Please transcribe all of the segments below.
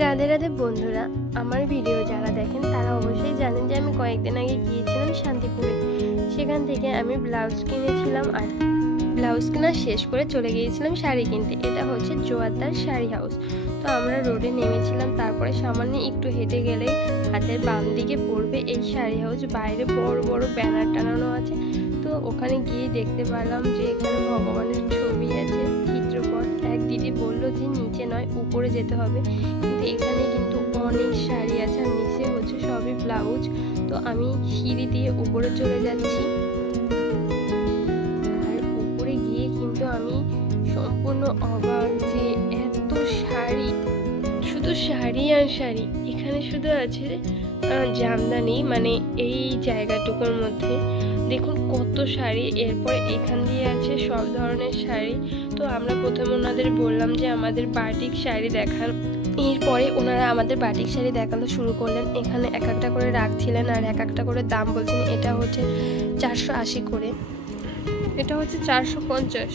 রাধে রাধে বন্ধুরা, আমার ভিডিও যারা দেখেন তারা অবশ্যই জানেন যে আমি কয়েকদিন আগে গিয়েছিলাম শান্তিপুরে। সেখান থেকে আমি ব্লাউজ কিনেছিলাম, আর ব্লাউজ কেনা শেষ করে চলে গিয়েছিলাম শাড়ি কিনতে। এটা হচ্ছে জোয়ারদার শাড়ি হাউস। তো আমরা রোডে নেমেছিলাম, তারপরে সামান্য একটু হেঁটে গেলেই হাতের বাম দিকে পড়বে এই শাড়ি হাউস। বাইরে বড় বড় ব্যানার টানানো আছে। তো ওখানে গিয়ে দেখতে পেলাম যে এখানে ভগবানের ছবি আছে, চিত্রপট। এক দিদি বললো যে নিচে নয় উপরে যেতে হবে, কিন্তু এখানে কিন্তু অনেক শাড়ি আছে আর নিচে হচ্ছে সবই ব্লাউজ। তো আমি সিঁড়ি দিয়ে উপরে চলে যাচ্ছি, আর উপরে গিয়ে কিন্তু আমি সম্পূর্ণ অবাক যে এত শাড়ি, শুধু শাড়ি আর শাড়ি। এখানে শুধু আছে জামদানি, মানে এই জায়গাটুকুর মধ্যে দেখুন কত শাড়ি। এরপর এখান দিয়ে আছে সব ধরনের শাড়ি। তো আমরা প্রথমে ওনাদের বললাম যে আমাদের বাটিক শাড়ি দেখান। এরপরে ওনারা আমাদের বাটিক শাড়ি দেখানো শুরু করলেন। এখানে এক একটা করে রাখছিলেন আর এক একটা করে দাম বলছেন। এটা হচ্ছে 480 করে, এটা হচ্ছে 450।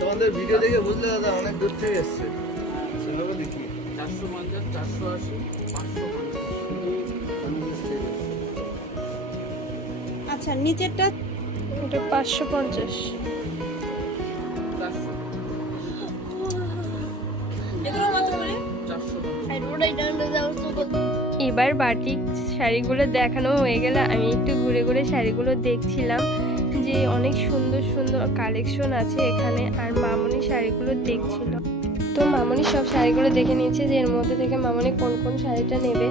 তোমাদের ভিডিও দেখে বুঝলে দাদা অনেক দূর থেকে এসছে। দেখি 450, 480, 550। আচ্ছা, নিচেরটা এটা 550। এবার বাটিক শাড়িগুলো দেখানো হয়ে গেলে আমি একটু ঘুরে ঘুরে শাড়িগুলো দেখছিলাম যে অনেক সুন্দর সুন্দর কালেকশন আছে এখানে। আর মামনি শাড়িগুলো দেখছিল। তো মামনি সব শাড়িগুলো দেখে নিয়েছে যে এর মধ্যে থেকে মামনি কোন কোন শাড়িটা নেবে।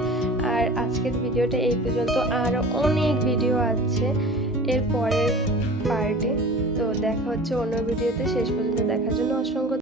আর আজকের ভিডিওটা এই পর্যন্ত, আর অনেক ভিডিও আছে এর পরের পার্টে। তো দেখা হচ্ছে অন্য ভিডিওতে। শেষ পর্যন্ত দেখার জন্য অসংখ্য